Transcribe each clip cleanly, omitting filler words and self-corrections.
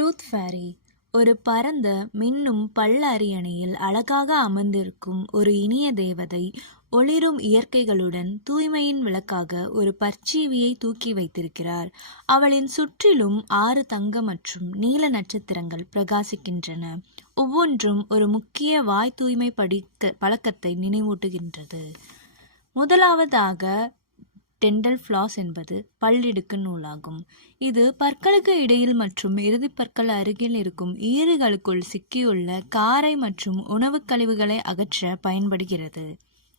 Tooth fairy ஒரு பரந்த மின்னும் பள்ள அரியணையில் அழகாக அமர்ந்திருக்கும் ஒரு இனிய தேவதை. ஒளிரும் இயற்கைகளுடன் தூய்மையின் விளக்காக ஒரு பற்சீவியை தூக்கி வைத்திருக்கிறார். அவளின் சுற்றிலும் 6 தங்க மற்றும் நீல நட்சத்திரங்கள் பிரகாசிக்கின்றன. ஒவ்வொன்றும் ஒரு முக்கிய வாய் தூய்மை பழக்கத்தை நினைவூட்டுகின்றது. முதலாவதாக டென்டல் ஃப்ளாஸ் என்பது பல்லிடுக்கு நூலாகும். இது பற்களுக்கு இடையில் மற்றும் இறுதிப் பற்கள் அருகில் இருக்கும் ஈறுகளுக்குள் சிக்கியுள்ள காரை மற்றும் உணவுக் கழிவுகளை அகற்ற பயன்படுகிறது.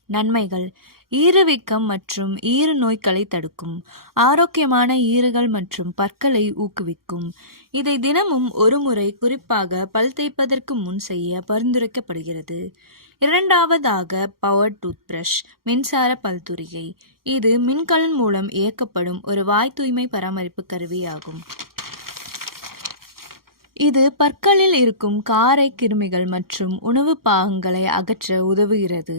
நன்மைகள்: ஈறுவீக்கம் மற்றும் ஈறு நோய்களை தடுக்கும். ஆரோக்கியமான ஈறுகள் மற்றும் பற்களை ஊக்குவிக்கும். இதை தினமும் ஒரு முறை குறிப்பாக பல் தேய்ப்பதற்கு முன் செய்ய பரிந்துரைக்கப்படுகிறது. இரண்டாவதாக பவர் டூத் பிரஷ் மின்சார பல்துரிகை. இது மின்கலன் மூலம் இயக்கப்படும் ஒரு வாய் தூய்மை பராமரிப்பு கருவியாகும். இது பற்களில் இருக்கும் காரை கிருமிகள் மற்றும் உணவு பாகங்களை அகற்ற உதவுகிறது.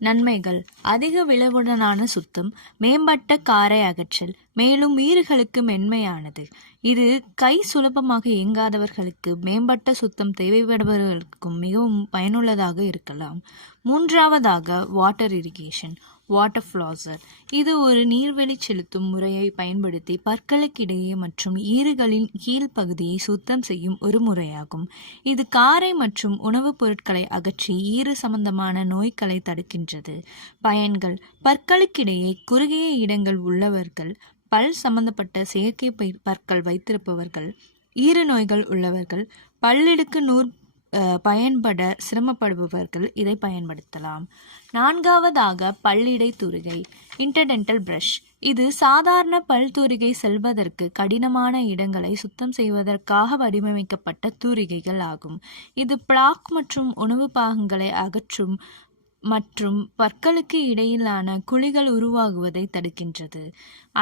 நன்மைகள்: அதிக விளைவுடனான சுத்தம், மேம்பட்ட காரை அகற்றல், மேலும் ஈறுகளுக்கு மென்மையானது. இது கை சுலபமாக இயங்காதவர்களுக்கு மேம்பட்ட சுத்தம் தேவைப்படுபவர்களுக்கும் மிகவும் பயனுள்ளதாக இருக்கலாம். மூன்றாவதாக வாட்டர் இரிகேஷன் வாட்டர் ஃப்ளாசர். இது ஒரு நீர்வெளி செலுத்தும் முறையை பயன்படுத்தி பற்களுக்கிடையே மற்றும் ஈறுகளின் கீழ் பகுதியை சுத்தம் செய்யும் ஒரு முறையாகும். இது காரை மற்றும் உணவுப் பொருட்களை அகற்றி ஈறு சம்பந்தமான நோய்களை தடுக்கின்றது. பயன்கள்: பற்களுக்கிடையே குறுகிய இடங்கள் உள்ளவர்கள், பல் சம்பந்தப்பட்ட செயற்கை பற்கள் வைத்திருப்பவர்கள், ஈறு நோய்கள் உள்ளவர்கள், பல்லிடுக்கு நூல் பயன்பட சிரமப்படுபவர்கள் இதை பயன்படுத்தலாம். நான்காவதாக பல்லிடை தூரிகை இன்டர்டென்டல் பிரஷ். இது சாதாரண பல் தூரிகை செல்வதற்கு கடினமான இடங்களை சுத்தம் செய்வதற்காக வடிவமைக்கப்பட்ட தூரிகைகள் ஆகும். இது பிளாக் மற்றும் உணவு பாகங்களை அகற்றும் மற்றும் பற்களுக்கு இடையிலான குழிகள் உருவாகுவதை தடுக்கின்றது.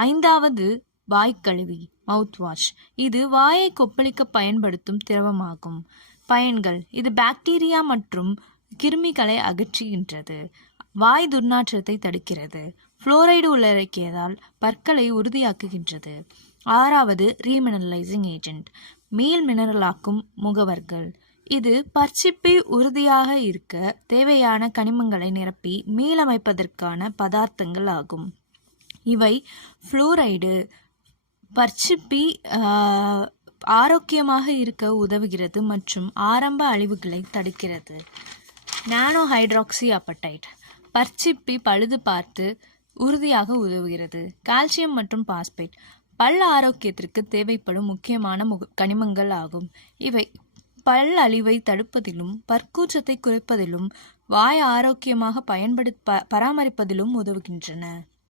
ஐந்தாவது வாய்க்கழுவி மவுத் வாஷ். இது வாயை கொப்பளிக்க பயன்படுத்தும் திரவமாகும். பயன்கள்: இது பாக்டீரியா மற்றும் கிருமிகளை அகற்றுகின்றது. வாய் துர்நாற்றத்தை தடுக்கிறது. புளோரைடு உள்ளடக்கியதால் பற்களை உறுதியாக்குகின்றது. ஆறாவது ரீமினரலைசிங் ஏஜென்ட் மீள் மினரலாக்கும் முகவர்கள். இது பற்சிப்பை உறுதியாக இருக்க தேவையான கனிமங்களை நிரப்பி மீளமைப்பதற்கான பதார்த்தங்கள் ஆகும். இவை புளோரைடு பற்சிப்பி ஆரோக்கியமாக இருக்க உதவுகிறது மற்றும் ஆரம்ப அழிவுகளை தடுக்கிறது. நானோ ஹைட்ராக்சி அப்படைட் பற்சிப்பி பழுது பார்த்து உறுதியாக உதவுகிறது. கால்சியம் மற்றும் பாஸ்பேட் பல் ஆரோக்கியத்திற்கு தேவைப்படும் முக்கியமான கனிமங்கள் ஆகும். இவை பல் அழிவை தடுப்பதிலும் பற்கூற்றத்தை குறைப்பதிலும் வாய் ஆரோக்கியமாக பராமரிப்பதிலும் உதவுகின்றன.